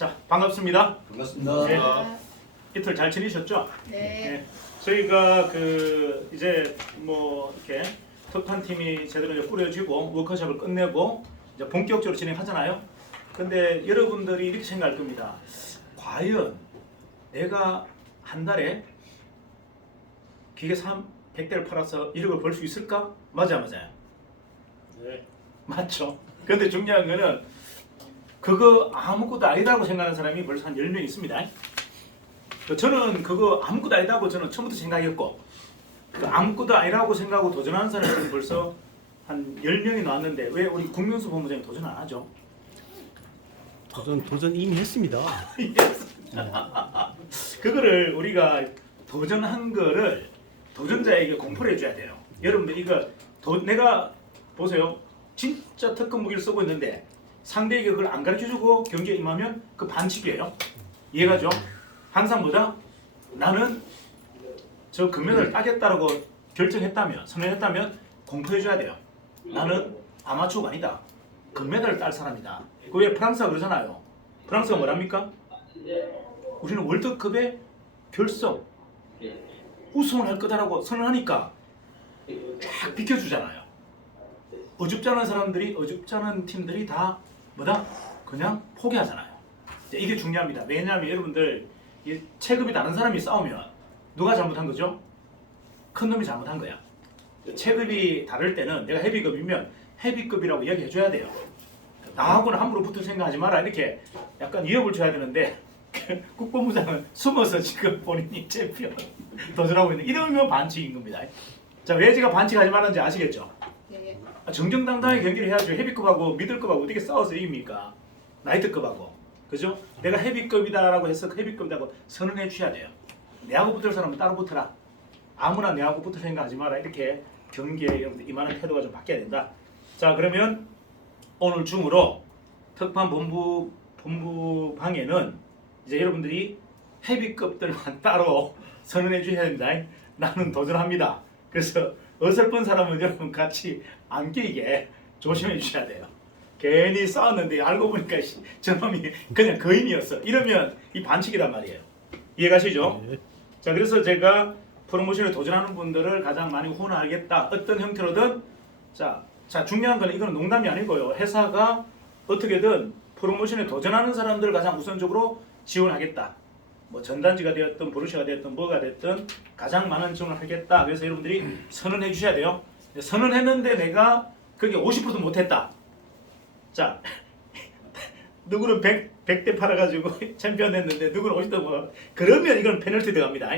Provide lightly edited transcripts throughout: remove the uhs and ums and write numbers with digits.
자, 반갑습니다. 반갑습니다. 네. 이틀 잘 지내셨죠? 네. 저희가 이제 뭐 이렇게 특판 팀이 제대로 이제 꾸려지고 워크숍을 끝내고 이제 본격적으로 진행하잖아요. 근데 여러분들이 이렇게 생각할 겁니다. 과연 내가 한 달에 기계사 100대를 팔아서 1억을 벌 수 있을까? 맞아요. 네. 맞죠? 근데 중요한 거는 그거 아무것도 아니다고 생각하는 사람이 벌써 한 10명 있습니다. 저는 그거 아무것도 아니다고 저는 처음부터 생각했고 그 아무것도 아니라고 생각하고 도전하는 사람이 벌써 한 10명이 나왔는데 왜 우리 국민수 본부장이 도전 안 하죠? 도전 이미 했습니다. 그거를 우리가 도전한 거를 도전자에게 공포를 해줘야 돼요. 여러분들 이거 내가 보세요. 진짜 특급 무기를 쓰고 있는데 상대에게 그걸 안 가르쳐주고 경기에 임하면 그 반칙이에요. 이해가죠? 항상 뭐다? 나는 저 금메달을 따겠다라고 결정했다면 선언했다면 공포해줘야 돼요. 나는 아마추어가 아니다. 금메달을 딸 사람이다. 그 왜 프랑스가 그러잖아요. 프랑스가 뭐랍니까? 우리는 월드컵의 결성 우승을 할 거다라고 선언하니까 쫙 비켜주잖아요. 어줍잖은 사람들이 어줍잖은 팀들이 다 뭐다? 그냥 포기하잖아요. 이게 중요합니다. 왜냐하면 여러분들 체급이 다른 사람이 싸우면 누가 잘못한 거죠? 큰 놈이 잘못한 거야. 체급이 다를 때는 내가 헤비급이면 헤비급이라고 이야기해줘야 돼요. 나하고는 함부로 붙을 생각하지 마라 이렇게 약간 위협을 줘야 되는데 국방부장은 숨어서 지금 본인이 챔피언 도전하고 있는 이러면 반칙인 겁니다. 자, 왜 제가 반칙하지 말았는지 아시겠죠? 네. 정정당당하게 경기를 해야죠. 헤비급하고 미들급하고 어떻게 싸워서 이깁니까? 나이트급하고. 그죠? 내가 헤비급이다라고 해서 헤비급이라고 선언해 줘야 돼요. 내하고 붙을 사람은 따로 붙어라. 아무나 내하고 붙을 생각하지 마라. 이렇게 경기에 여러분들 임하는 태도가 좀 바뀌어야 된다. 자, 그러면 오늘 중으로 특판 본부방에는 이제 여러분들이 헤비급들만 따로 선언해 주셔야 된다. 나는 도전합니다. 그래서 어설픈 사람은 여러분 같이 안 끼게 조심해 주셔야 돼요. 괜히 싸웠는데 알고 보니까 저놈이 그냥 거인이었어. 이러면 이 반칙이란 말이에요. 이해가시죠? 네. 자, 그래서 제가 프로모션에 도전하는 분들을 가장 많이 후원하겠다. 어떤 형태로든 자 중요한 건 이거는 농담이 아니고요. 회사가 어떻게든 프로모션에 도전하는 사람들을 가장 우선적으로 지원하겠다. 뭐 전단지가 되었든 브로셔가 되었든 뭐가 됐든 가장 많은 지원을 하겠다. 그래서 여러분들이 선언해 주셔야 돼요. 선언했는데 내가 그게 50%도 못했다. 자, 누구는 100대 팔아가지고 챔피언 됐는데 누구는 50대 뭐 그러면 이건 페널티 들어갑니다.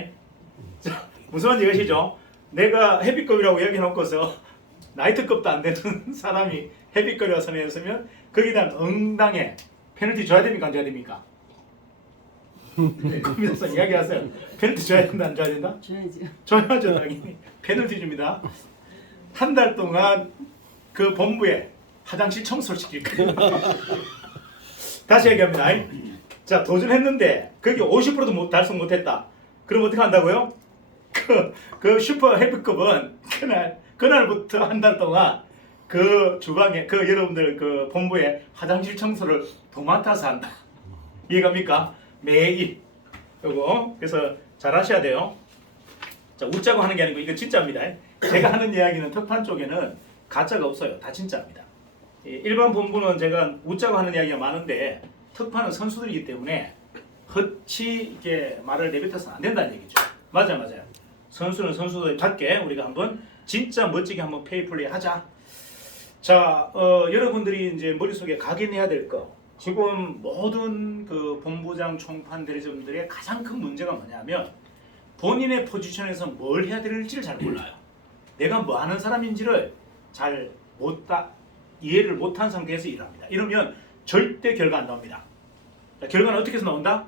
자, 무슨 말인지 아시죠? 내가 헤비급이라고 얘기해놓고서 나이트급도 안 되는 사람이 헤비급이라고 선언했으면 거기에 대한 응당에 페널티 줘야 됩니까? 안 줘야 됩니까? 네, 고민해서 이야기하세요. 페널티 줘야 된다, 안 줘야 된다? 줘야죠. 줘야죠, 당연히. 페널티 줍니다. 한 달 동안 그 본부에 화장실 청소를 시킬 거예요. 다시 얘기합니다. 자, 도전했는데 거기 50%도 달성 못했다. 그럼 어떻게 한다고요? 그 슈퍼 헤비급은 그날부터 한 달 동안 그 주방에 그 여러분들 그 본부에 화장실 청소를 도맡아서 한다. 이해갑니까? 매일. 요거 그래서 잘 하셔야 돼요. 자, 웃자고 하는 게 아니고 이거 진짜입니다. 제가 하는 이야기는 특판 쪽에는 가짜가 없어요. 다 진짜입니다. 일반 본부는 제가 웃자고 하는 이야기가 많은데 특판은 선수들이기 때문에 헛이 이렇게 말을 내뱉어서는 안 된다는 얘기죠. 맞아요. 선수는 선수들답게 우리가 한번 진짜 멋지게 한번 페이플레이 하자. 자, 여러분들이 이제 머릿속에 각인해야 될 거. 지금 모든 그 본부장 총판 대리점들의 가장 큰 문제가 뭐냐면 본인의 포지션에서 뭘 해야 될지를 잘 몰라요. 내가 뭐 하는 사람인지를 잘 이해를 못한 상태에서 일합니다. 이러면 절대 결과 안 나옵니다. 자, 결과는 어떻게 해서 나온다?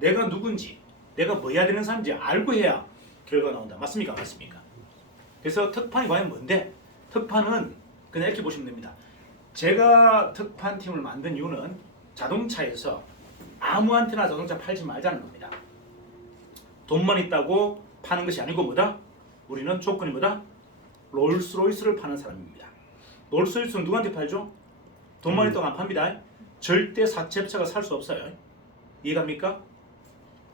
내가 누군지, 내가 뭐 해야 되는 사람인지 알고 해야 결과가 나온다. 맞습니까? 그래서 특판이 과연 뭔데? 특판은 그냥 이렇게 보시면 됩니다. 제가 특판 팀을 만든 이유는 자동차에서 아무한테나 자동차 팔지 말자는 겁니다. 돈만 있다고 파는 것이 아니고 뭐다? 우리는 조건이 뭐다? 롤스로이스를 파는 사람입니다. 롤스로이스는 누구한테 팔죠? 돈만 있다고 안 팝니다. 절대 사채업체가 살 수 없어요. 이해갑니까?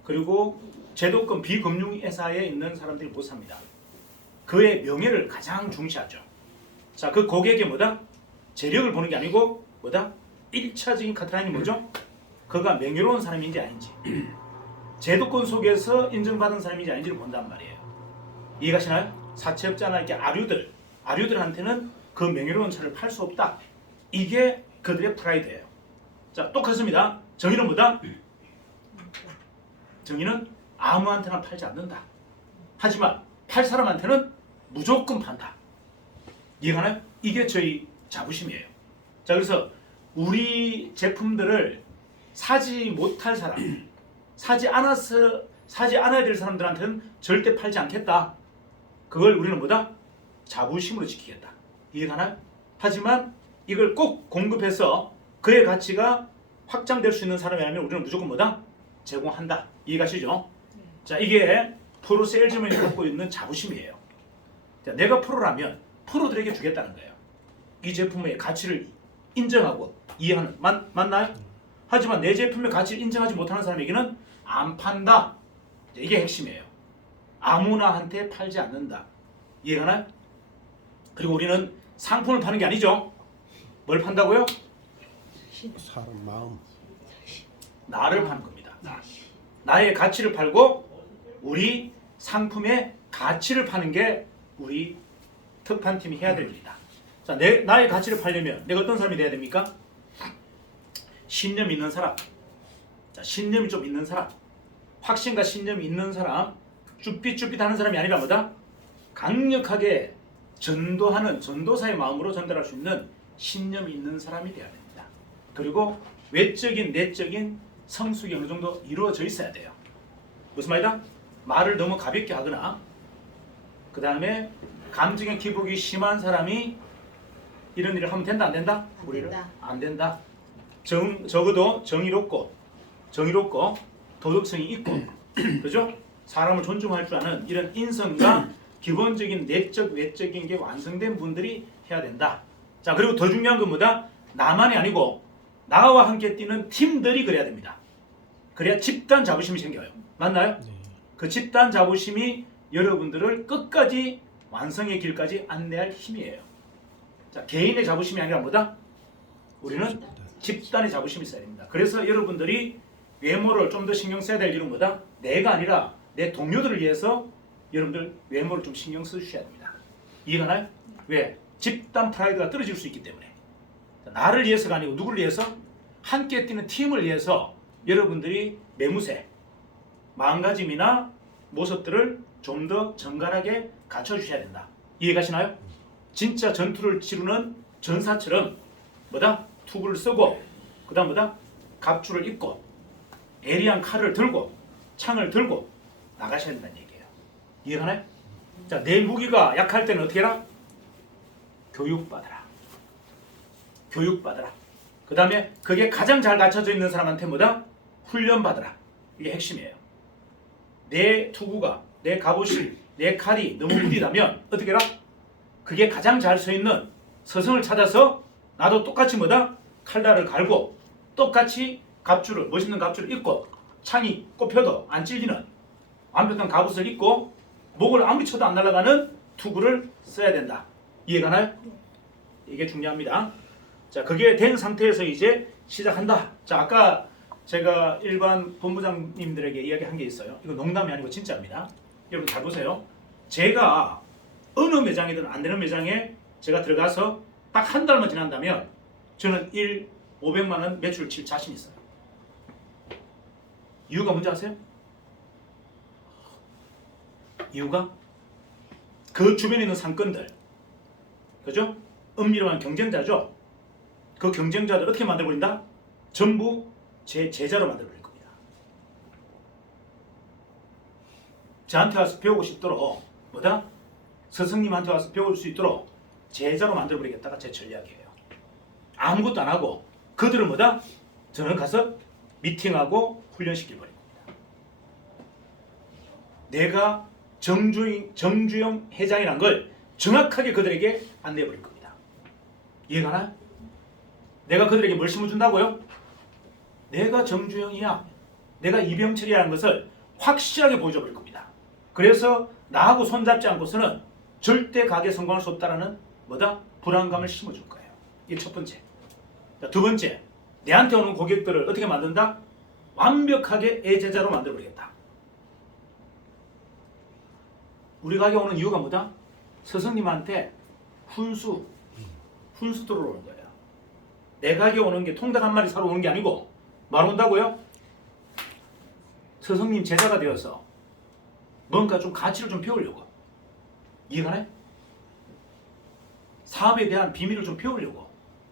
그리고 제도권 비금융회사에 있는 사람들이 못 삽니다. 그의 명예를 가장 중시하죠. 자, 그 고객의 뭐다? 재력을 보는 게 아니고 뭐다? 1차적인 카트라인이 뭐죠? 그가 명예로운 사람인지 아닌지, 제도권 속에서 인정받은 사람인지 아닌지를 본단 말이에요. 이해가시나요? 사채업자나 이렇게 아류들한테는 그 명예로운 차를 팔 수 없다. 이게 그들의 프라이드예요. 자, 똑같습니다. 정의는 뭐다? 정의는 아무한테나 팔지 않는다. 하지만 팔 사람한테는 무조건 판다. 이해가나요? 이게 저희 자부심이에요. 자, 그래서 우리 제품들을 사지 못할 사람, 사지 않아야 될 사람들한테는 절대 팔지 않겠다. 그걸 우리는 뭐다? 자부심으로 지키겠다. 이해가나요? 하지만 이걸 꼭 공급해서 그의 가치가 확장될 수 있는 사람이라면 우리는 무조건 뭐다? 제공한다. 이해가시죠? 자, 이게 프로 세일즈맨이 갖고 있는 자부심이에요. 자, 내가 프로라면 프로들에게 주겠다는 거예요. 이 제품의 가치를 인정하고 이해하는. 맞나요? 하지만 내 제품의 가치를 인정하지 못하는 사람에게는 안 판다. 이게 핵심이에요. 아무나한테 팔지 않는다. 이해가나요? 그리고 우리는 상품을 파는 게 아니죠. 뭘 판다고요? 사람 마음. 나를 파는 겁니다. 나의 가치를 팔고 우리 상품의 가치를 파는 게 우리 특판팀이 해야 될 일이다. 자, 나의 가치를 팔려면 내가 어떤 사람이 돼야 됩니까? 신념 있는 사람. 자, 신념이 좀 있는 사람. 확신과 신념이 있는 사람. 쭈삣쭈삣하는 사람이 아니라 뭐다? 강력하게 전도하는 전도사의 마음으로 전달할 수 있는 신념이 있는 사람이 되어야 됩니다. 그리고 외적인 내적인 성숙이 어느 정도 이루어져 있어야 돼요. 무슨 말이다? 말을 너무 가볍게 하거나 그 다음에 감정의 기복이 심한 사람이 이런 일을 하면 된다 안 된다? 안 된다. 적어도 정의롭고 도덕성이 있고 그죠? 사람을 존중할 줄 아는 이런 인성과 기본적인 내적 외적인 게 완성된 분들이 해야 된다. 자, 그리고 더 중요한 건 뭐다? 나만이 아니고 나와 함께 뛰는 팀들이 그래야 됩니다. 그래야 집단 자부심이 생겨요. 맞나요? 네. 그 집단 자부심이 여러분들을 끝까지 완성의 길까지 안내할 힘이에요. 자, 개인의 자부심이 아니라 뭐다? 우리는 집단의 자부심이 있어야 됩니다. 그래서 여러분들이 외모를 좀 더 신경 써야 될 일은 뭐다? 내가 아니라 내 동료들을 위해서 여러분들 외모를 좀 신경 써주셔야 됩니다. 이해가나요? 왜? 집단 프라이드가 떨어질 수 있기 때문에. 나를 위해서가 아니고 누구를 위해서? 함께 뛰는 팀을 위해서 여러분들이 매무새, 마음가짐이나 모습들을 좀 더 정갈하게 갖춰주셔야 된다. 이해가시나요? 진짜 전투를 치르는 전사처럼 뭐다? 투구를 쓰고 그 다음 뭐다? 갑주를 입고 예리한 칼을 들고 창을 들고 나가셔야 된다는 얘기예요. 이해가나요? 자, 내 무기가 약할 때는 어떻게 해라? 교육받아라. 그 다음에 그게 가장 잘 갖춰져 있는 사람한테 뭐다? 훈련받아라. 이게 핵심이에요. 내 투구가, 내 갑옷이, 내 칼이 너무 무리다면 어떻게 해라? 그게 가장 잘 서 있는 서성을 찾아서 나도 똑같이 뭐다? 칼날을 갈고 똑같이 갑주를, 멋있는 갑주를 입고 창이 꼽혀도 안 찔리는 완벽한 갑옷을 입고 목을 아무리 쳐도 안 날아가는 투구를 써야 된다. 이해가나요? 이게 중요합니다. 자, 그게 된 상태에서 이제 시작한다. 자, 아까 제가 일반 본부장님들에게 이야기한 게 있어요. 이거 농담이 아니고 진짜입니다. 여러분 잘 보세요. 제가 어느 매장이든 안 되는 매장에 제가 들어가서 딱 한 달만 지난다면 저는 500만 원 매출 칠 자신 있어요. 이유가 뭔지 아세요? 이유가 그 주변에 있는 상권들, 그죠? 은밀한 경쟁자죠. 그 경쟁자들 어떻게 만들어버린다? 전부 제 제자로 만들어버릴 겁니다. 저한테 와서 배우고 싶도록 뭐다? 스승님한테 와서 배울 수 있도록 제자로 만들어버리겠다가 제 전략이에요. 아무것도 안 하고 그들은 뭐다? 저는 가서 미팅하고 훈련시킬 버립니다. 내가 정주영 회장이란 걸 정확하게 그들에게 안내해버릴 겁니다. 이해가나요? 내가 그들에게 뭘 심어준다고요? 내가 정주영이야. 내가 이병철이라는 것을 확실하게 보여줘 버릴 겁니다. 그래서 나하고 손잡지 않고서는 절대 가게 성공할 수 없다라는 뭐다? 불안감을 심어줄 거예요. 이게 첫 번째. 자, 두 번째, 내한테 오는 고객들을 어떻게 만든다? 완벽하게 애제자로 만들어버리겠다. 우리 가게 오는 이유가 뭐다? 스승님한테 훈수 들어오는 거예요. 내 가게 오는 게 통닭 한 마리 사러 오는 게 아니고 말 온다고요? 스승님 제자가 되어서 뭔가 좀 가치를 좀 배우려고. 이해가나요? 사업에 대한 비밀을 좀 배우려고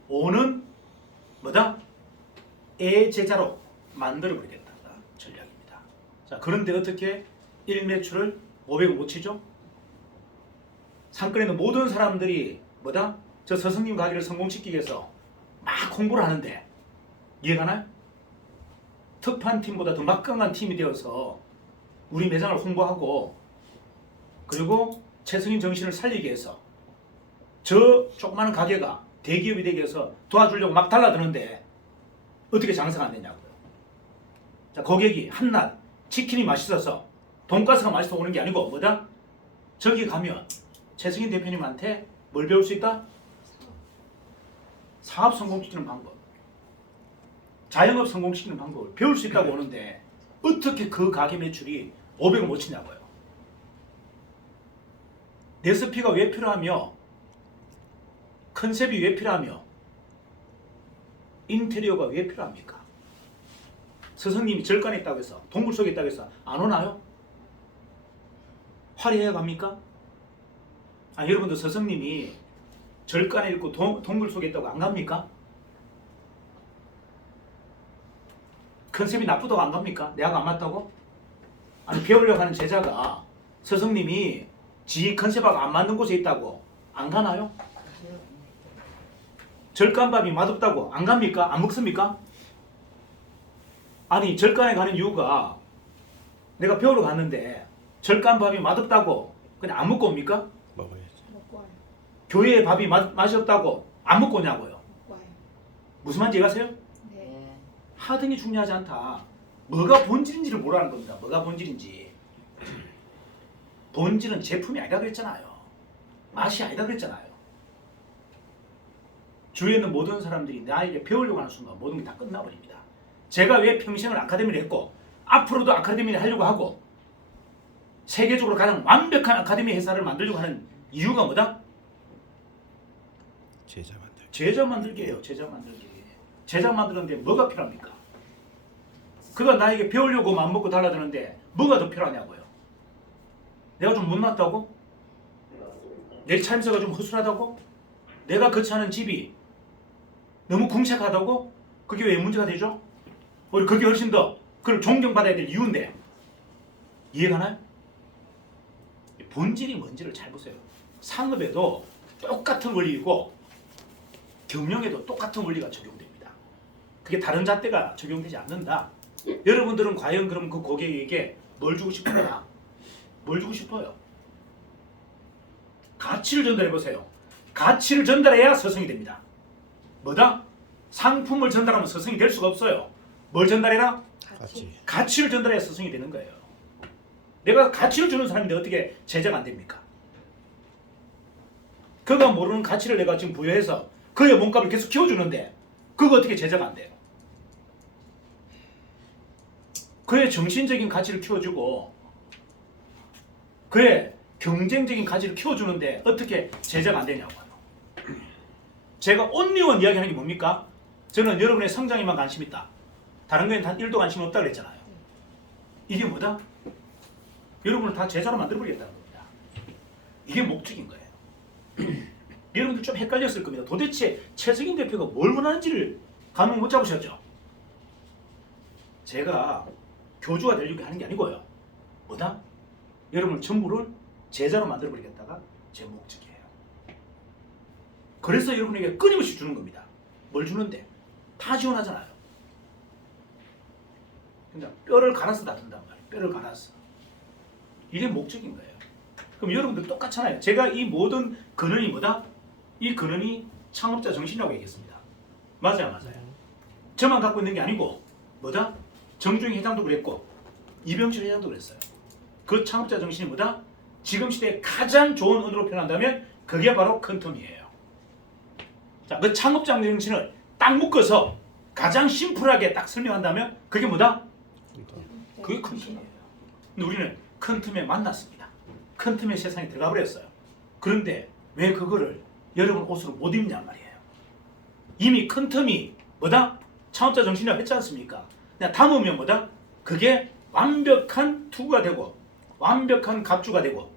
오는 뭐다? 애제자로 만들어버리겠다 전략입니다. 자, 그런데 어떻게 1매출을 500을 못 치죠? 상권에 있는 모든 사람들이 뭐다? 저 스승님 가게를 성공시키기 위해서 막 홍보를 하는데 이해가나요? 특판 팀보다 더 막강한 팀이 되어서 우리 매장을 홍보하고 그리고 최승인 정신을 살리기 위해서 저 조그마한 가게가 대기업이 되기 위해서 도와주려고 막 달라드는데 어떻게 장사가 안 되냐고요. 자, 고객이 한낱 치킨이 맛있어서 돈가스가 맛있어 오는 게 아니고 뭐다? 저기 가면 최승인 대표님한테 뭘 배울 수 있다? 사업 성공시키는 방법, 자영업 성공시키는 방법을 배울 수 있다고 오는데 어떻게 그 가게 매출이 500을 못 치냐고요. 레시피가 왜 필요하며 컨셉이 왜 필요하며 인테리어가 왜 필요합니까? 스승님이 절간에 있다고 해서 동굴 속에 있다고 해서 안 오나요? 화려해 갑니까? 아, 여러분들 스승님이 절간에 있고 동굴 속에 있다고 안 갑니까? 컨셉이 나쁘다고 안 갑니까? 내가 안 맞다고? 아니, 배우려고 하는 제자가 스승님이 지 컨셉하고 안 맞는 곳에 있다고 안 가나요? 절간밥이 맛없다고 안 갑니까? 안 먹습니까? 아니, 절간에 가는 이유가 내가 배우러 갔는데 절간밥이 맛없다고 그냥 안 먹고 옵니까? 먹어야지. 먹고 와요. 교회의 밥이 맛이 없다고 안 먹고 오냐고요. 먹고 와요. 무슨 말인지 이해가세요? 네. 하등이 중요하지 않다. 뭐가 본질인지를 모르는 겁니다. 뭐가 본질인지. 본질은 제품이 아니다 그랬잖아요. 맛이 아니다 그랬잖아요. 주위에 있는 모든 사람들이 나에게 배우려고 하는 순간 모든 게 다 끝나버립니다. 제가 왜 평생을 아카데미를 했고 앞으로도 아카데미를 하려고 하고 세계적으로 가장 완벽한 아카데미 회사를 만들려고 하는 이유가 뭐다? 제자 만들. 제자 만들기예요. 제자 만들기. 제자 만드는데 뭐가 필요합니까? 그가 나에게 배우려고 맘먹고 달라드는데 뭐가 더 필요하냐고요. 내가 좀 못났다고? 내 차림새가 좀 허술하다고? 내가 거처하는 집이 너무 궁색하다고? 그게 왜 문제가 되죠? 우리 그게 훨씬 더 그걸 존경받아야 될 이유인데 이해가나요? 본질이 뭔지를 잘 보세요. 상업에도 똑같은 원리이고 경영에도 똑같은 원리가 적용됩니다. 그게 다른 잣대가 적용되지 않는다. 여러분들은 과연 그럼 그 고객에게 뭘 주고 싶으냐? 뭘 주고 싶어요? 가치를 전달해 보세요. 가치를 전달해야 스승이 됩니다. 뭐다? 상품을 전달하면 스승이 될 수가 없어요. 뭘 전달해라? 같이. 가치를 전달해야 스승이 되는 거예요. 내가 가치를 주는 사람인데 어떻게 제자가 안 됩니까? 그가 모르는 가치를 내가 지금 부여해서 그의 몸값을 계속 키워주는데 그거 어떻게 제자가 안 돼요? 그의 정신적인 가치를 키워주고 그의 경쟁적인 가치를 키워주는데 어떻게 제자가 안 되냐고요. 제가 온리원 이야기하는 게 뭡니까? 저는 여러분의 성장에만 관심 있다. 다른 거에는 단 1도 관심 없다 그랬잖아요. 이게 뭐다? 여러분을 다 제자로 만들어버리겠다는 겁니다. 이게 목적인 거예요. 여러분들 좀 헷갈렸을 겁니다. 도대체 최승인 대표가 뭘 원하는지를 감을 못 잡으셨죠? 제가 교주가 되려고 하는 게 아니고요. 뭐다? 여러분을 전부를 제자로 만들어버리겠다가 제 목적이에요. 그래서 여러분에게 끊임없이 주는 겁니다. 뭘 주는데? 다 지원하잖아요. 그러니까 뼈를 갈아서 다툰단 말이에요. 뼈를 갈아서. 이게 목적인 거예요. 그럼 여러분들 똑같잖아요. 제가 이 모든 근원이 뭐다? 이 근원이 창업자 정신이라고 얘기했습니다. 맞아요, 맞아요. 저만 갖고 있는 게 아니고 뭐다? 정중희 회장도 그랬고 이병철 회장도 그랬어요. 그 창업자 정신이 뭐다? 지금 시대에 가장 좋은 언어로 표현한다면 그게 바로 퀀텀이에요. 자, 그 창업자 정신을 딱 묶어서 가장 심플하게 딱 설명한다면 그게 뭐다? 그게 퀀텀이에요. 근데 우리는 퀀텀에 만났습니다. 퀀텀의 세상에 들어가 버렸어요. 그런데 왜 그거를 여러분 옷으로 못 입냔 말이에요. 이미 퀀텀이 뭐다? 창업자 정신이라고 했지 않습니까? 그냥 담으면 뭐다? 그게 완벽한 투구가 되고 완벽한 갑주가 되고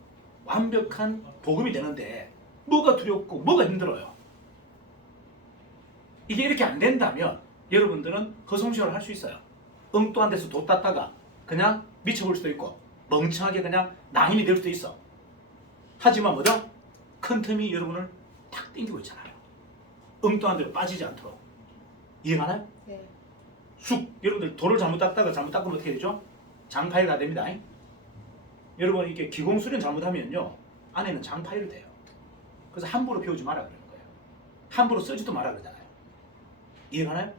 완벽한 복음이 되는데 뭐가 두렵고 뭐가 힘들어요? 이게 이렇게 안 된다면 여러분들은 허송세월 할 수 있어요. 엉뚱한 데서 돈 땄다가 그냥 미쳐볼 수도 있고 멍청하게 그냥 낭인이 될 수도 있어. 하지만 뭐다? 큰 틈이 여러분을 탁 땡기고 있잖아요. 엉뚱한 데로 빠지지 않도록. 이해가나요? 네. 쑥 여러분들 돌을 잘못 땄다가 잘못 닦으면 어떻게 되죠? 장파리가 됩니다. 여러분 이게 기공수련 잘못하면요 안에는 장파리를 돼요. 그래서 함부로 배우지 마라 그러는 거예요. 함부로 쓰지도 마라 그러잖아요. 이해가나요?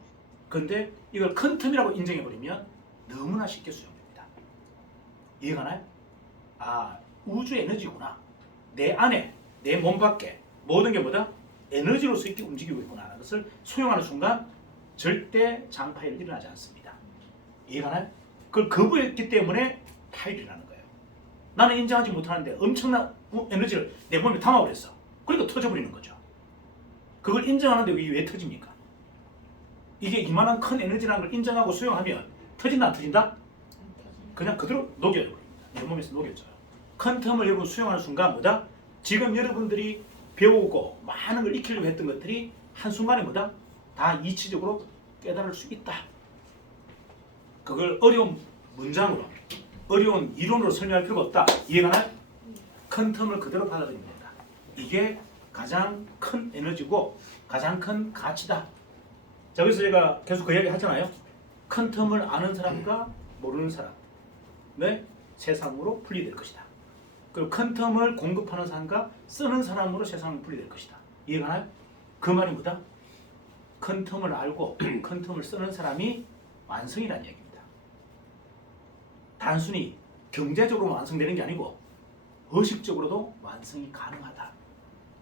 그런데 이걸 큰 틈이라고 인정해버리면 너무나 쉽게 수용됩니다. 이해가나요? 아, 우주의 에너지구나. 내 안에, 내 몸 밖에 모든 게 뭐다? 에너지로서 이렇게 움직이고 있구나 하는 것을 수용하는 순간 절대 장파일이 일어나지 않습니다. 이해가나요? 그걸 거부했기 때문에 파일이 일어나는 거예요. 나는 인정하지 못하는데 엄청난 에너지를 내 몸에 담아버렸어. 그러니까 터져버리는 거죠. 그걸 인정하는데 왜 터집니까? 이게 이만한 큰 에너지라는 걸 인정하고 수용하면 터진다 안 터진다? 그냥 그대로 녹여버립니다. 내 몸에서 녹여져요. 큰 텀을 여러분 수용하는 순간 뭐다? 지금 여러분들이 배우고 많은 걸 익히려고 했던 것들이 한순간에 뭐다? 다 이치적으로 깨달을 수 있다. 그걸 어려운 문장으로 어려운 이론으로 설명할 필요가 없다. 이해가나요? 큰 텀을 그대로 받아들이면 된다. 이게 가장 큰 에너지고 가장 큰 가치다. 자, 그래서 제가 계속 그 이야기 하잖아요. 큰 텀을 아는 사람과 모르는 사람, 네? 세상으로 분리될 것이다. 그리고 큰 텀을 공급하는 사람과 쓰는 사람으로 세상은 분리될 것이다. 이해가나요? 그 말이 뭐다? 큰 텀을 알고 큰 텀을 쓰는 사람이 완성이라는 얘기입니다. 단순히 경제적으로 완성되는 게 아니고 의식적으로도 완성이 가능하다.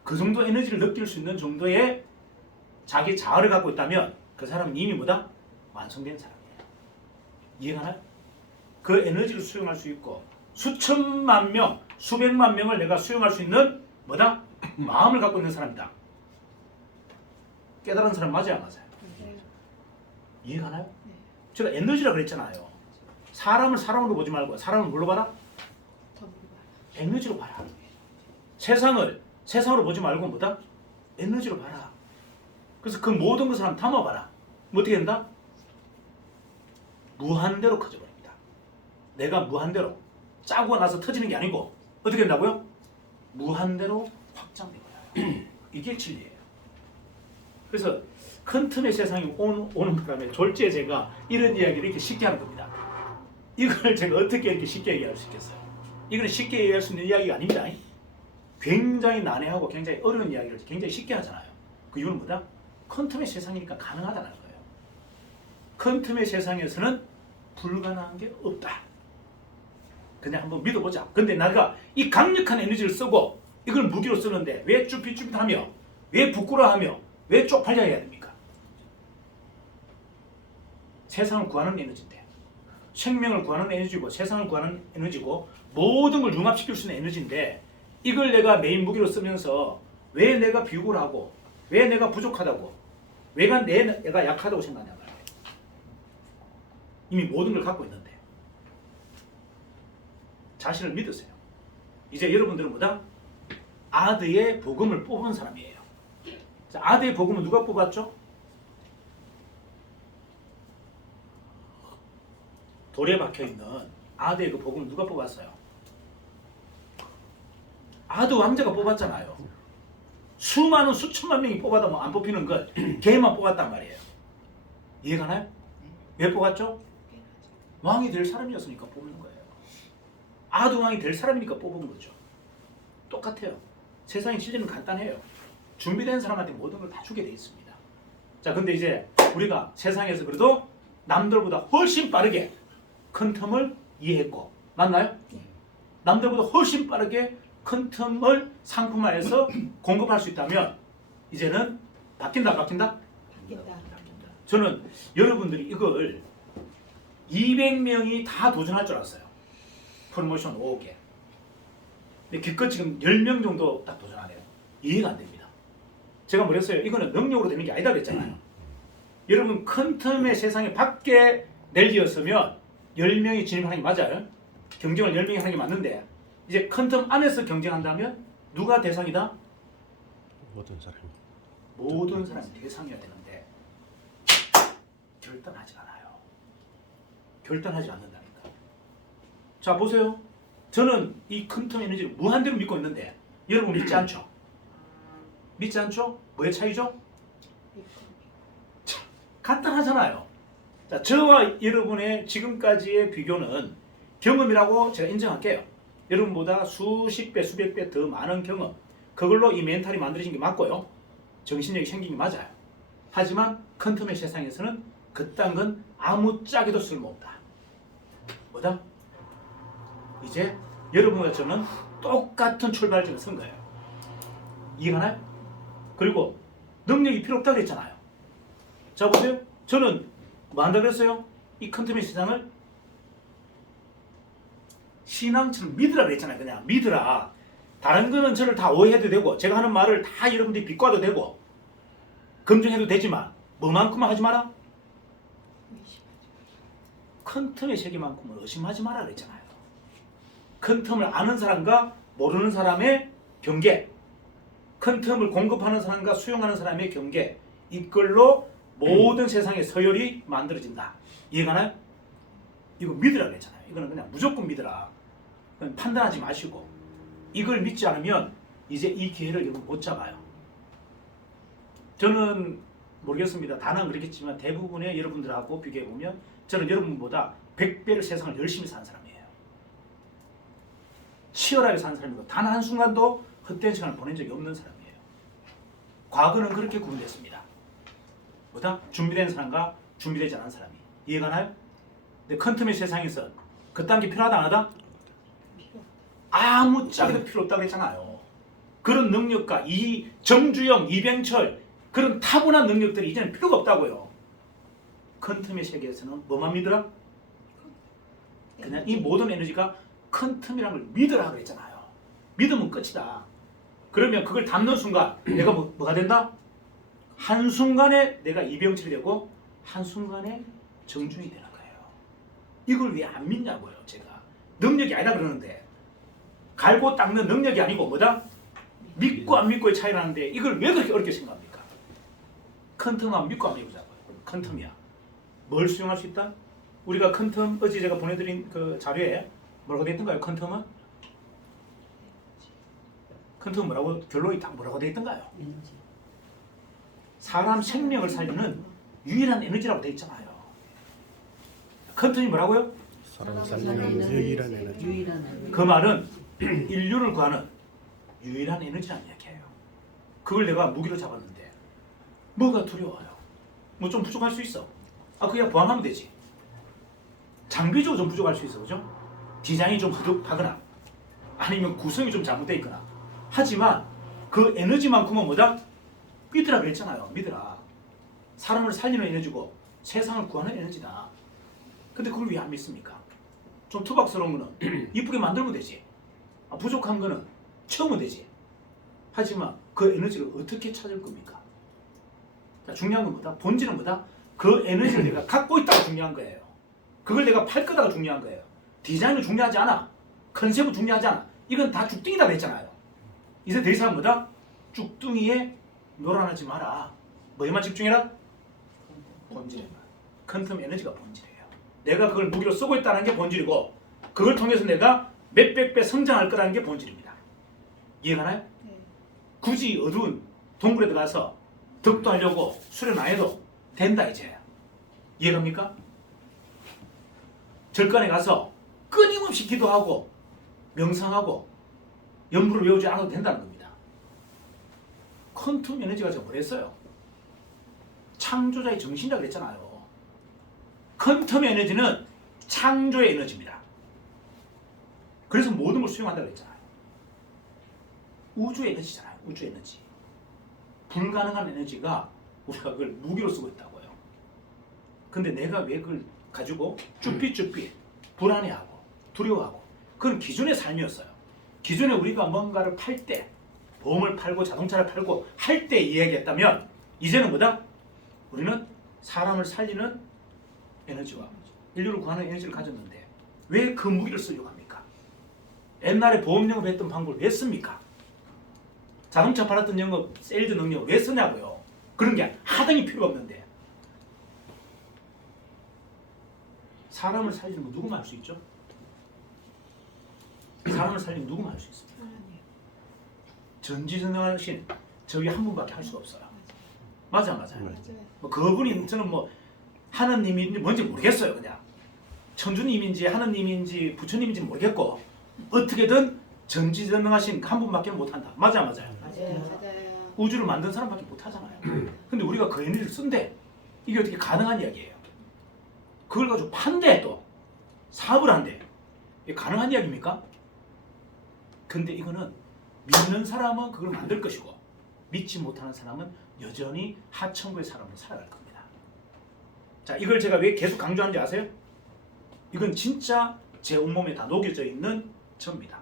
그 정도 에너지를 느낄 수 있는 정도의 자기 자아를 갖고 있다면 그 사람은 이미 뭐다? 완성된 사람이에요. 이해가나요? 그 에너지를 수용할 수 있고 수천만 명, 수백만 명을 내가 수용할 수 있는 뭐다? 마음을 갖고 있는 사람이다. 깨달은 사람 맞아요, 안 맞아요? 네. 이해가나요? 네. 제가 에너지라 그랬잖아요. 사람을 사람으로 보지 말고 사람을 뭘로 봐라? 더 물어봐요. 에너지로 봐라. 세상을 세상으로 보지 말고 뭐다? 에너지로 봐라. 그래서 그 모든 것을 한번 담아봐라. 뭐 어떻게 된다? 무한대로 커져버립니다. 내가 무한대로 짜고 나서 터지는 게 아니고 어떻게 된다고요? 무한대로 확장되어요. 이게 진리예요. 그래서 큰 틈의 세상이 오는 바람에 졸지에 제가 이런 이야기를 이렇게 쉽게 하는 겁니다. 이걸 제가 어떻게 이렇게 쉽게 얘기할 수 있겠어요? 이거는 쉽게 얘기할 수 있는 이야기가 아닙니다. 굉장히 난해하고 굉장히 어려운 이야기를 굉장히 쉽게 하잖아요. 그 이유는 뭐다? 큰 틈의 세상이니까 가능하다는 거예요. 큰 틈의 세상에서는 불가능한 게 없다. 그냥 한번 믿어보자. 근데 내가 이 강력한 에너지를 쓰고 이걸 무기로 쓰는데 왜 쭈삣쭈삣하며 왜 부끄러워하며 왜 쪽팔려 해야 됩니까? 세상을 구하는 에너지인데 생명을 구하는 에너지고 세상을 구하는 에너지고 모든 걸 융합시킬 수 있는 에너지인데 이걸 내가 메인 무기로 쓰면서 왜 내가 비굴 하고 왜 내가 부족하다고 왜 내가 약하다고 생각하냐 말이에요. 이미 모든 걸 갖고 있는데 자신을 믿으세요. 이제 여러분들은 뭐다? 아드의 복음을 뽑은 사람이에요. 자, 아드의 복음은 누가 뽑았죠? 돌에 박혀있는 아드의 그 복음을 누가 뽑았어요? 아드 왕자가 뽑았잖아요. 수많은 수천만 명이 뽑아도 뭐 안 뽑히는 걸 걔만 뽑았단 말이에요. 이해가나요? 왜 뽑았죠? 왕이 될 사람이었으니까 뽑는 거예요. 아드 왕이 될 사람이니까 뽑은 거죠. 똑같아요. 세상의 진리는 간단해요. 준비된 사람한테 모든 걸 다 주게 돼 있습니다. 자, 근데 이제 우리가 세상에서 그래도 남들보다 훨씬 빠르게 큰 틈을 이해했고, 맞나요? 남들보다 훨씬 빠르게 큰 틈을 상품화해서 공급할 수 있다면 이제는 바뀐다. 바뀐다. 저는 여러분들이 이걸 200명이 다 도전할 줄 알았어요. 프로모션 5개. 근데 기껏 지금 10명 정도 딱 도전하네요. 이해가 안 됩니다. 제가 뭐랬어요? 이거는 능력으로 되는 게 아니다 그랬잖아요. 여러분 큰 틈의 세상에 밖에 낼리었으면 10명이 진입하는 게 맞아요. 경쟁을 10명이 하는 게 맞는데 이제 큰 틈 안에서 경쟁한다면 누가 대상이다? 모든 사람이. 모든 사람이 대상이어야 되는데 결단하지 않아요. 결단하지 않는다니까. 자 보세요. 저는 이 큰 틈 에너지를 무한대로 믿고 있는데 여러분 믿지 않죠? 믿지 않죠? 뭐의 차이죠? 간단하잖아요. 자, 저와 여러분의 지금까지의 비교는 경험이라고 제가 인정할게요. 여러분보다 수십 배, 수백 배 더 많은 경험, 그걸로 이 멘탈이 만들어진 게 맞고요. 정신력이 생긴 게 맞아요. 하지만 큰 틈의 세상에서는 그딴 건 아무짝에도 쓸모없다. 뭐다? 이제 여러분과 저는 똑같은 출발점을 쓴 거예요. 이해가나요? 그리고 능력이 필요 없다고 했잖아요. 자 보세요. 저는 뭐 한다고 그랬어요? 이 큰 틈의 세상을 신앙처럼 믿으라 그랬잖아요. 그냥 믿으라. 다른 거는 저를 다 오해해도 되고 제가 하는 말을 다 여러분들이 비꼬아도 되고 검증해도 되지만 뭐만큼만 하지 마라? 큰 틈의 세계만큼은 의심하지 마라 그랬잖아요. 큰 틈을 아는 사람과 모르는 사람의 경계, 큰 틈을 공급하는 사람과 수용하는 사람의 경계, 이걸로 모든 세상의 서열이 만들어진다. 이해가나요? 이거 믿으라 그랬잖아요. 이거는 그냥 무조건 믿으라. 그냥 판단하지 마시고 이걸 믿지 않으면 이제 이 기회를 여러분 못 잡아요. 저는 모르겠습니다. 다는 그렇겠지만 대부분의 여러분들하고 비교해보면 저는 여러분보다 100배를 세상을 열심히 사는 사람이에요. 치열하게 사는 사람이고 단 한순간도 헛된 시간을 보낸 적이 없는 사람이에요. 과거는 그렇게 구분됐습니다. 뭐다? 준비된 사람과 준비되지 않은 사람이. 이해가나요? 근데 큰 틈의 세상에서 그딴 게 필요하다 안 하다? 아무 짝에도 필요 없다고 했잖아요. 그런 능력과 이 정주영, 이병철 그런 타고난 능력들이 이제는 필요가 없다고요. 큰 틈의 세계에서는 뭐만 믿으라? 그냥 이 모든 에너지가 큰 틈이라는 걸 믿으라 그랬잖아요. 믿으면 끝이다. 그러면 그걸 담는 순간 내가 뭐가 된다? 한순간에 내가 이병철이 되고 한순간에 정준이 되는 거예요. 이걸 왜 안 믿냐고요. 제가 능력이 아니다 그러는데 갈고 닦는 능력이 아니고 뭐다? 믿고 안 믿고의 차이 나는데 이걸 왜 그렇게 어렵게 생각합니까? 큰 틈만 믿고 안 믿고자고요. 큰 틈이야. 뭘 수용할 수 있다? 우리가 큰 틈 어제 제가 보내드린 그 자료에 뭐라고 되어 있던가요? 큰 틈은? 큰 틈은 뭐라고 결론이 딱 뭐라고 되어 있던가요? 사람 생명을 살리는 유일한 에너지라고 되어 있잖아요. 큰 틈이 뭐라고요? 사람 살리는 유일한 에너지. 그 말은 인류를 구하는 유일한 에너지라는 이야기예요. 그걸 내가 무기로 잡았는데 뭐가 두려워요? 뭐 좀 부족할 수 있어. 그냥 보완하면 되지. 장비적으로 좀 부족할 수 있어. 그죠? 디자인이 좀 허접하거나 아니면 구성이 좀 잘못되어 있거나 하지만 그 에너지만큼은 뭐다? 믿으라 그랬잖아요. 믿으라. 사람을 살리는 에너지고 세상을 구하는 에너지다. 근데 그걸 왜 안 믿습니까? 좀 투박스러운 거는 이쁘게 만들면 되지. 부족한 거는 채우면 되지. 하지만 그 에너지를 어떻게 찾을 겁니까? 자, 중요한 건 뭐다? 본질은 뭐다? 그 에너지를 내가 갖고 있다가 중요한 거예요. 그걸 내가 팔 거다가 중요한 거예요. 디자인은 중요하지 않아. 컨셉은 중요하지 않아. 이건 다 죽둥이다 그랬잖아요. 이제 더 이상 뭐다? 죽둥이에 놀아나지 마라. 뭐에만 집중해라? 본질에만. 큰 틈 에너지가 본질이에요. 내가 그걸 무기로 쓰고 있다는 게 본질이고 그걸 통해서 내가 몇백 배 성장할 거라는 게 본질입니다. 이해가나요? 네. 굳이 어두운 동굴에 들어가서 덕도 하려고 수련 안 해도 된다 이제. 이해갑니까? 절간에 가서 끊임없이 기도하고 명상하고 연부를 외우지 않아도 된다는 겁니다. 퀀텀 에너지가 제가 뭐랬어요? 창조자의 정신이라고 그랬잖아요. 퀀텀 에너지는 창조의 에너지입니다. 그래서 모든 걸 수용한다고 했잖아요. 우주 에너지잖아요. 우주 에너지. 불가능한 에너지가 우리가 그걸 무기로 쓰고 있다고요. 근데 내가 왜 그걸 가지고 쭈삣쭈삣 불안해하고 두려워하고, 그건 기존의 삶이었어요. 기존에 우리가 뭔가를 팔 때, 보험을 팔고 자동차를 팔고 할 때 이야기했다면, 이제는 뭐다? 우리는 사람을 살리는 에너지와 인류를 구하는 에너지를 가졌는데 왜 그 무기를 쓰려고 합니까? 옛날에 보험 영업했던 방법을 왜 씁니까? 자동차 팔았던 영업, 세일즈 능력을 왜 쓰냐고요? 그런 게 하등이 필요 없는데. 사람을 살리는 거 누구만 할 수 있죠? 사람을 살리는 누구만 할 수 있습니다. 전지전능하신 저희 한 분밖에 할 수가 없어요. 맞아요. 뭐 그분이 저는 뭐 하느님인지 뭔지 모르겠어요. 그냥 천주님인지 하느님인지 부처님인지 모르겠고, 어떻게든 전지전능하신 한 분밖에 못한다. 맞아요. 우주를 만든 사람밖에 못하잖아요. 근데 우리가 그 에너지를 쓴대. 이게 어떻게 가능한 이야기예요? 그걸 가지고 판대, 또 사업을 한대. 이게 가능한 이야기입니까? 근데 이거는 믿는 사람은 그걸 만들 것이고, 믿지 못하는 사람은 여전히 하천구의 사람으로 살아갈 겁니다. 자, 이걸 제가 왜 계속 강조하는지 아세요? 이건 진짜 제 온몸에 다 녹여져 있는 접니다.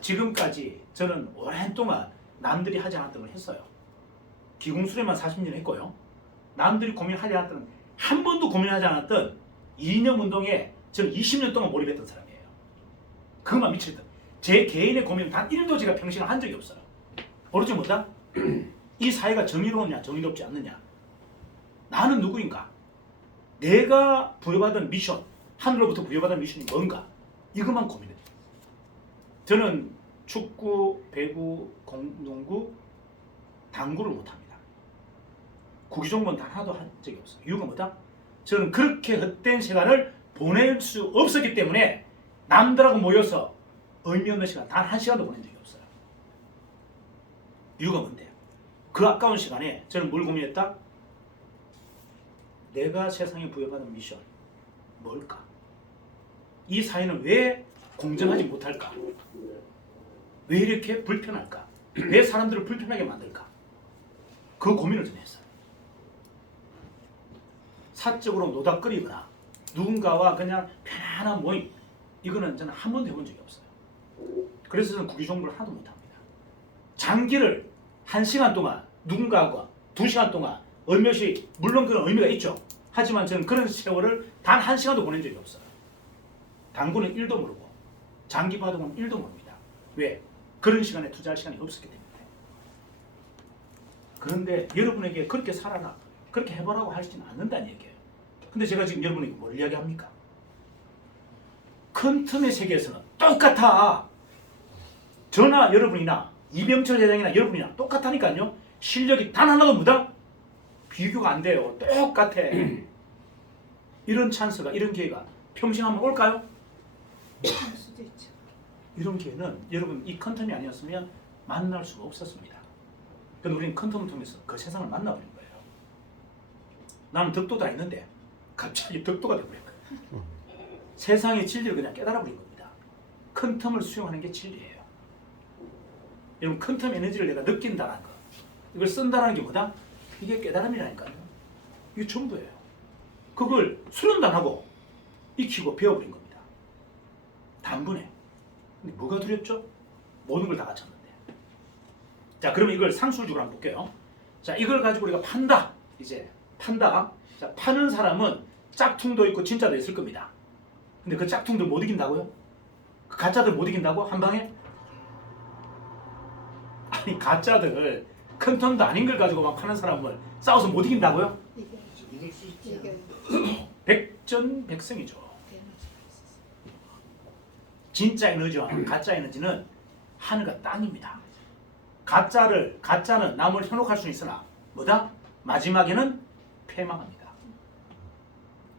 지금까지 저는 오랜 동안 남들이 하지 않았던 걸 했어요. 기공수련만 40년 했고요. 남들이 고민하지 않았던, 한 번도 고민하지 않았던 이념 운동에 저는 20년 동안 몰입했던 사람이에요. 그것만 미쳤던. 제 개인의 고민은 단 1도 제가 평생에 한 적이 없어요. 오로지 뭐다? 이 사회가 정의로우냐 정의롭지 않느냐, 나는 누구인가, 내가 부여받은 미션, 하늘로부터 부여받은 미션이 뭔가, 이것만 고민해요. 저는 축구, 배구, 농구, 당구를 못합니다. 구기종목은 단 하나도 한 적이 없어요. 이유가 뭐다? 저는 그렇게 헛된 시간을 보낼 수 없었기 때문에 남들하고 모여서 의미 없는 시간 단 한 시간도 보낸 적이 없어요. 이유가 뭔데요? 그 아까운 시간에 저는 뭘 고민했다? 내가 세상에 부여받은 미션 뭘까? 이 사회는 왜 공정하지 못할까? 왜 이렇게 불편할까? 왜 사람들을 불편하게 만들까? 그 고민을 좀 했어요. 사적으로 노닥거리거나 누군가와 그냥 편안한 모임, 이거는 저는 한 번도 해본 적이 없어요. 그래서 저는 구기종부를 하나도 못합니다. 장기를 1시간 동안 누군가와 2시간 동안 얼마씩, 물론 그런 의미가 있죠. 하지만 저는 그런 세월을 단 1시간도 보낸 적이 없어요. 당구는 1도 모르고 장기 바둑은 1도 모릅니다. 왜? 그런 시간에 투자할 시간이 없었기 때문에. 그런데 여러분에게 그렇게 살아라, 그렇게 해보라고 하시지는 않는다는 얘기예요. 근데 제가 지금 여러분에게 뭘 이야기합니까? 퀀텀의 세계에서는 똑같아. 저나 여러분이나 이병철 회장이나 여러분이나 똑같다니까요. 실력이 단 하나도 뭐다? 비교가 안 돼요. 똑같아. 이런 찬스가, 이런 기회가 평생 한번 올까요? 수도 있죠. 이런 기회는 여러분 이 퀀텀이 아니었으면 만날 수가 없었습니다. 그런데 우리는 퀀텀을 통해서 그 세상을 만나버린 거예요. 나는 덕도도 아닌데 갑자기 덕도가 되어버린 거예요. 세상의 진리를 그냥 깨달아버린 겁니다. 퀀텀을 수용하는 게 진리예요. 여러분, 퀀텀 에너지를 내가 느낀다는 거, 이걸 쓴다는 게 뭐다? 이게 깨달음이라니까요. 이게 전부예요. 그걸 수련도 안 하고 익히고 배워버린 겁니다. 단번에. 근데 뭐가 두렵죠? 모든 걸 다 갖췄는데. 자, 그러면 이걸 상술적으로 한번 볼게요. 자, 이걸 가지고 우리가 판다. 이제 판다. 자, 파는 사람은 짝퉁도 있고 진짜도 있을 겁니다. 근데 그 짝퉁들 못 이긴다고요? 그 가짜들 못 이긴다고? 한 방에? 아니, 가짜들 큰 텀도 아닌 걸 가지고 막 파는 사람을 싸워서 못 이긴다고요? 이길 수 있죠. 백전백승이죠. 진짜 에너지와 가짜 에너지는 하늘과 땅입니다. 가짜는 남을 현혹할 수 있으나 뭐다? 마지막에는 패망합니다.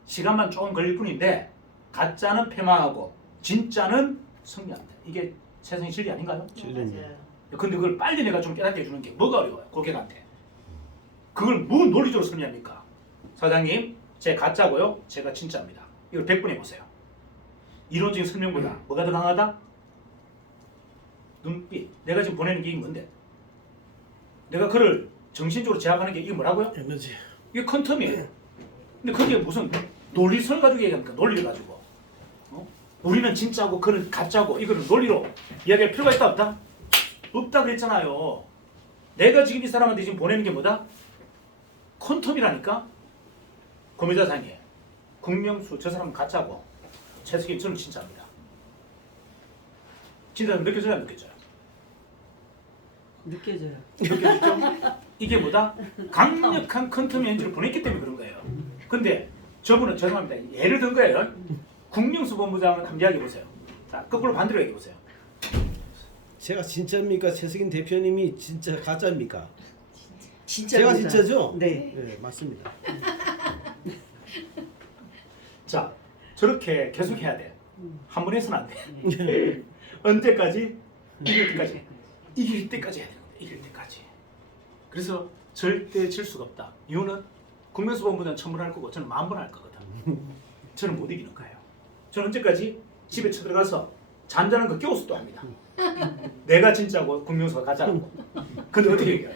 시간만 조금 걸릴 뿐인데 가짜는 패망하고 진짜는 승리합니다. 이게 세상의 진리 아닌가요? 진리입니다. 근데 그걸 빨리 내가 좀 깨닫게 해주는 게 뭐가 어려워요? 고객한테. 그걸 뭐 논리적으로 설명합니까? 사장님, 제 가짜고요. 제가 진짜입니다. 이걸 100분 해보세요. 이론적인 설명보다 뭐가 더 강하다? 눈빛. 내가 지금 보내는 게 이게 뭔데? 내가 그를 정신적으로 제압하는 게 이게 뭐라고요? 에너지. 이게 퀀텀이에요. 근데 거기에 무슨 논리설 가지고 얘기합니까? 논리를 가지고. 우리는 진짜고 그는 가짜고 이거를 논리로 이야기할 필요가 있다 없다? 없다 그랬잖아요. 내가 지금 이 사람한테 지금 보내는 게 뭐다? 퀀텀이라니까? 고미자상이에요. 국명수 저 사람은 가짜고 최석임 저는 진짜입니다. 진짜는 느껴져요 안 느껴져요? 느껴져요. 느껴지죠? 이게 뭐다? 강력한 퀀텀 엔진을 보냈기 때문에 그런 거예요. 근데 저분은 죄송합니다. 예를 든 거예요. 국명수 본부장은 한번 이야기해 보세요. 자, 거꾸로 반대로 얘기해 보세요. 제가 진짜입니까? 최석인 대표님이 진짜 가짜입니까? 진짜. 제가 진짜죠? 네. 네, 맞습니다. 자, 저렇게 계속 해야 돼. 한 번 해서는 안 돼. 언제까지? 이길 때까지. 이길 때까지 해야 되는 거야. 이길 때까지. 그래서 절대 질 수가 없다. 이유는 국명수 본부장 1000번 할 거고 저는 10,000번 할 거거든. 저는 못 이기는 거예요. 저는 언제까지 집에 쳐들어가서 잠자는 거 깨워서도 합니다. 내가 진짜고 국명수가 가짜라고. 근데 어떻게 얘기해요?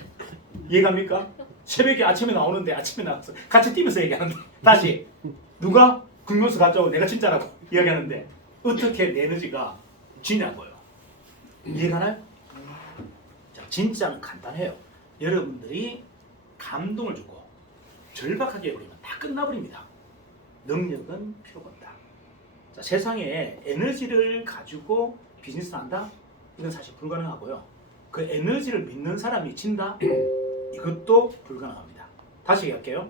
이해갑니까? 새벽에 아침에 나오는데 아침에 나가서 같이 뛰면서 얘기하는데 다시 누가 국명수 가짜고 내가 진짜라고 이야기하는데 어떻게 내 에너지가 지냐고요. 이해가나요? 자, 진짜는 간단해요. 여러분들이 감동을 주고 절박하게 해버리면 다 끝나버립니다. 능력은 필요가 없다. 자, 세상에 에너지를 가지고 비즈니스를 한다? 이건 사실 불가능하고요. 그 에너지를 믿는 사람이 진다? 이것도 불가능합니다. 다시 얘기할게요.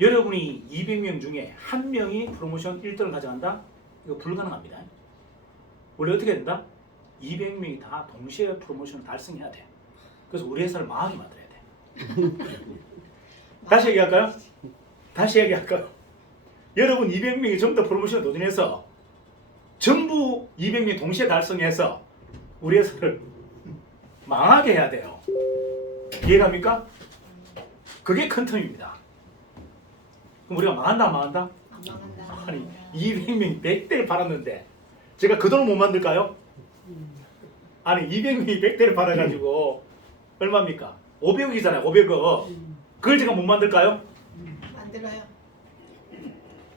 여러분이 200명 중에 한 명이 프로모션 1등을 가져간다? 이거 불가능합니다. 원래 어떻게 된다? 200명이 다 동시에 프로모션을 달성해야 돼. 그래서 우리 회사를 망하게 만들어야 돼. 다시 얘기할까요? 다시 얘기할까요? 여러분 200명이 전부 다 프로모션에 도전해서 전부 200명이 동시에 달성해서 우리 회사를 망하게 해야 돼요. 이해갑니까? 그게 큰 텀입니다. 그럼 우리가 망한다 안 망한다? 안 망한다. 아니 200명이 100대를 팔았는데 제가 그 돈을 못 만들까요? 아니 200명이 100대를 팔아가지고 얼마입니까? 500억이잖아요. 500억. 그걸 제가 못 만들까요? 만들어요.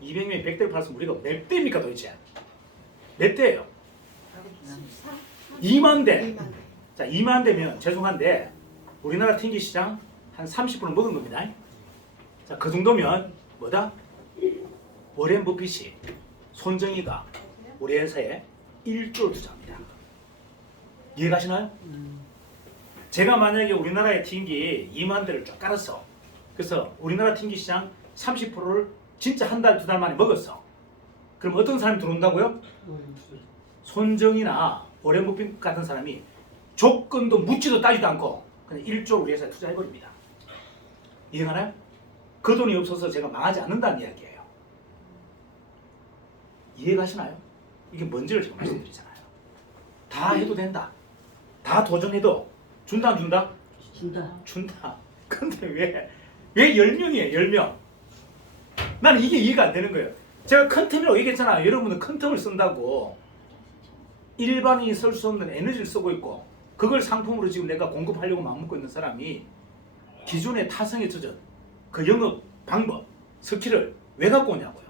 200명이 100대를 팔았으면 우리가 몇 대입니까 도대체? 몇 대예요? 2만 대. 2만 대. 자 2만 대면 죄송한데 우리나라 튕기 시장 한 30% 먹은 겁니다. 자 그 정도면 뭐다? 워렌 버핏이 손정희가 우리 회사에 1조를 투자합니다. 이해가시나요? 제가 만약에 우리나라의 튕기 2만 대를 쫙 깔았어. 그래서 우리나라 튕기 시장 30%를 진짜 한 달, 두 달 만에 먹었어. 그럼 어떤 사람이 들어온다고요? 손정이나 워렌 버핏 같은 사람이 조건도 묻지도 따지도 않고 그냥 1조 우리 회사에 투자해버립니다. 이해가나요? 그 돈이 없어서 제가 망하지 않는다는 이야기예요. 이해가시나요? 이게 뭔지를 제가 말씀드리잖아요. 다 해도 된다. 다 도전해도 준다 안 준다? 준다. 준다. 근데 왜 10명이에요 10명? 나는 이게 이해가 안 되는 거예요. 제가 큰 틈이라고 얘기했잖아요. 여러분은 큰 틈을 쓴다고 일반인이 쓸 수 없는 에너지를 쓰고 있고 그걸 상품으로 지금 내가 공급하려고 마음먹고 있는 사람이 기존의 타성에 젖은 그 영업 방법, 스킬을 왜 갖고 오냐고요.